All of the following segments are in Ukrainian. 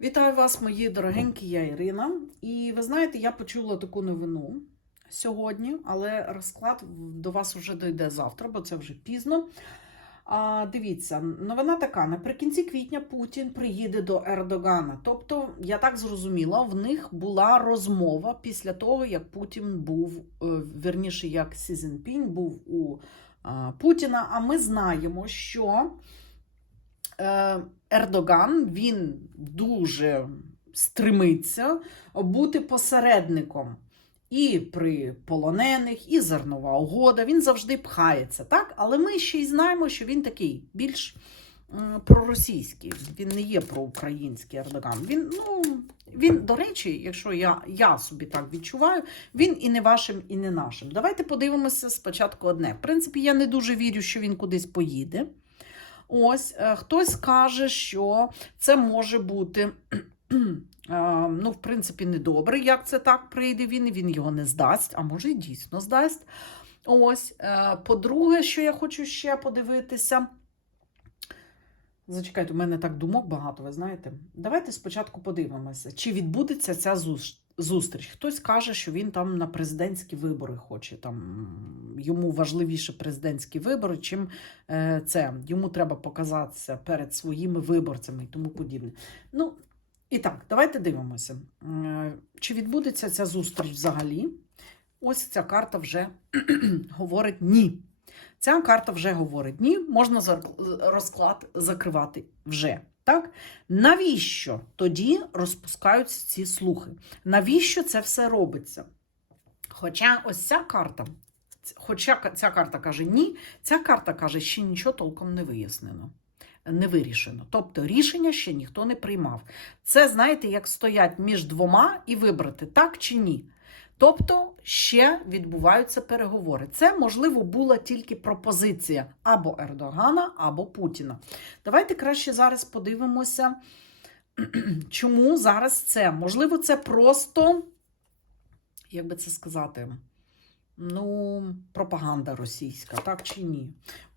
Вітаю вас, мої дорогенькі, я Ірина. І ви знаєте, я почула таку новину сьогодні, але розклад до вас вже дойде завтра, бо це вже пізно. А, Дивіться, новина така: наприкінці квітня Путін приїде до Ердогана. Тобто, я так зрозуміла, в них була розмова після того, як Путін був, е, вірніше, як Сі Цзіньпінь був у Путіна. А ми знаємо, що. Е, Ердоган він дуже стремиться бути посередником і при полонених, і зернова угода. Він завжди пхається, так? Але ми ще й знаємо, що він такий більш проросійський. Він не є проукраїнський Ердоган. Він, ну, він, до речі, якщо я, я собі так відчуваю, він і не вашим, і не нашим. Давайте подивимося спочатку одне. В принципі, я не дуже вірю, що він кудись поїде. Ось е, хтось каже, що це може бути. е, Ну, в принципі, недобре, як це так прийде він, і він його не здасть, а може, і дійсно здасть. Ось. е, По-друге, що я хочу ще подивитися. Зачекайте, у мене так думок багато, ви знаєте. Давайте спочатку подивимося, чи відбудеться ця зус- зустріч. Хтось каже, що він там на президентські вибори хоче. Там йому важливіше президентські вибори, чим е, це. Йому треба показатися перед своїми виборцями і тому подібне. Ну, і так, давайте дивимося. Е, Чи відбудеться ця зустріч взагалі? Ось ця карта вже говорить ні. Ця карта вже говорить ні, можна розклад закривати вже. Так? Навіщо тоді розпускаються ці слухи? Навіщо це все робиться? Хоча ось ця карта, хоча ця карта каже ні, ця карта каже, ще нічого толком не вияснено, не вирішено. Тобто рішення ще ніхто не приймав. Це, знаєте, як стоять між двома і вибрати так чи ні. Тобто ще відбуваються переговори. Це, можливо, була тільки пропозиція або Ердогана, або Путіна. Давайте краще зараз подивимося, чому зараз це. Можливо, це просто, як би це сказати, ну, пропаганда російська, так чи ні?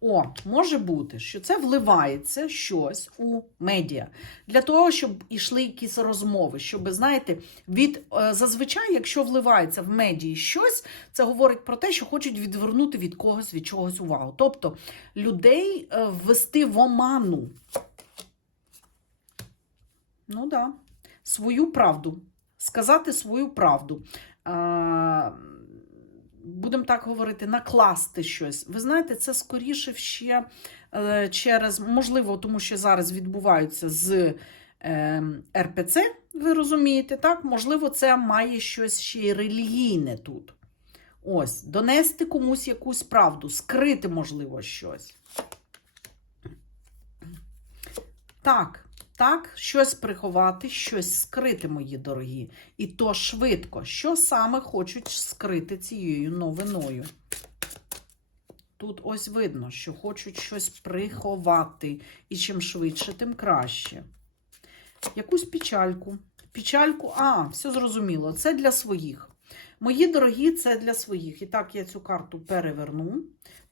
О, може бути, що це вливається щось у медіа для того, щоб ішли якісь розмови, щоб, знаєте, від е, зазвичай, якщо вливається в медії щось, це говорить про те, що хочуть відвернути від когось від чогось увагу. Тобто людей е, ввести в оману. Ну да, свою правду. Сказати свою правду. Будемо так говорити, накласти щось. Ви знаєте, це скоріше ще е, через, можливо, тому що зараз відбуваються з е, РПЦ, ви розумієте, так? Можливо, це має щось ще й релігійне тут. Ось, донести комусь якусь правду, скрити, можливо, щось. Так, так, щось приховати, щось скрити, мої дорогі. І то швидко. Що саме хочуть скрити цією новиною? Тут ось видно, що хочуть щось приховати. І чим швидше, тим краще. Якусь печальку. Печальку, а, все зрозуміло, це для своїх. Мої дорогі, це для своїх. І так, я цю карту переверну.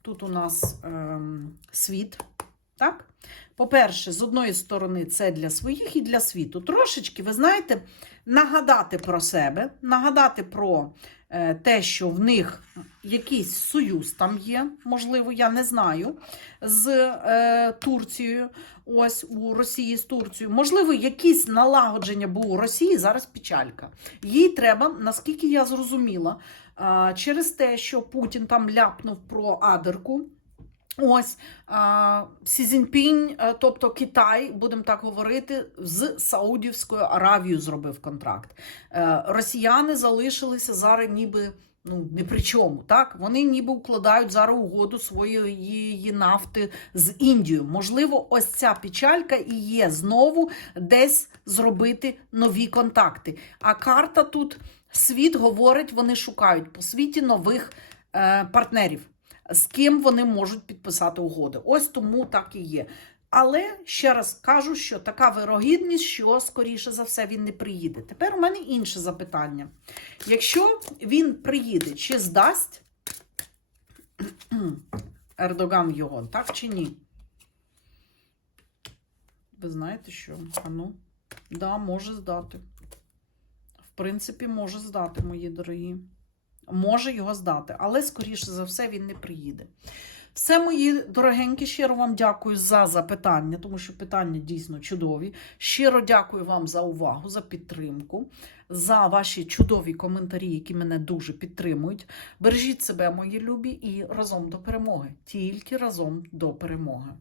Тут у нас ем, світ. Так? По-перше, з одної сторони, це для своїх і для світу. Трошечки, ви знаєте, нагадати про себе, нагадати про е, те, що в них якийсь союз там є, можливо, я не знаю, з е, Турцією, ось у Росії з Турцією. Можливо, якісь налагодження було у Росії, зараз печалька. Їй треба, наскільки я зрозуміла, е, через те, що Путін там ляпнув про адерку. Ось а, Сі Цзіньпінь, е, тобто Китай, будемо так говорити, з Саудівською Аравією зробив контракт. Е, Росіяни залишилися зараз, ніби ну не при чому. Так вони ніби укладають зараз угоду своєї нафти з Індією. Можливо, ось ця печалька і є знову десь зробити нові контакти. А карта тут світ говорить, вони шукають по світі нових е, партнерів з ким вони можуть підписати угоди. Ось тому так і є. Але ще раз кажу, що така вирогідність, що, скоріше за все, він не приїде. Тепер у мене інше запитання. Якщо він приїде, чи здасть Ердоган його, так чи ні? Ви знаєте що? А ну, Да, може здати. В принципі, може здати, мої дорогі. Може його здати, але, скоріше за все, він не приїде. Все, мої дорогенькі, щиро вам дякую за запитання, тому що питання дійсно чудові. Щиро дякую вам за увагу, за підтримку, за ваші чудові коментарі, які мене дуже підтримують. Бережіть себе, мої любі, і разом до перемоги. Тільки разом до перемоги.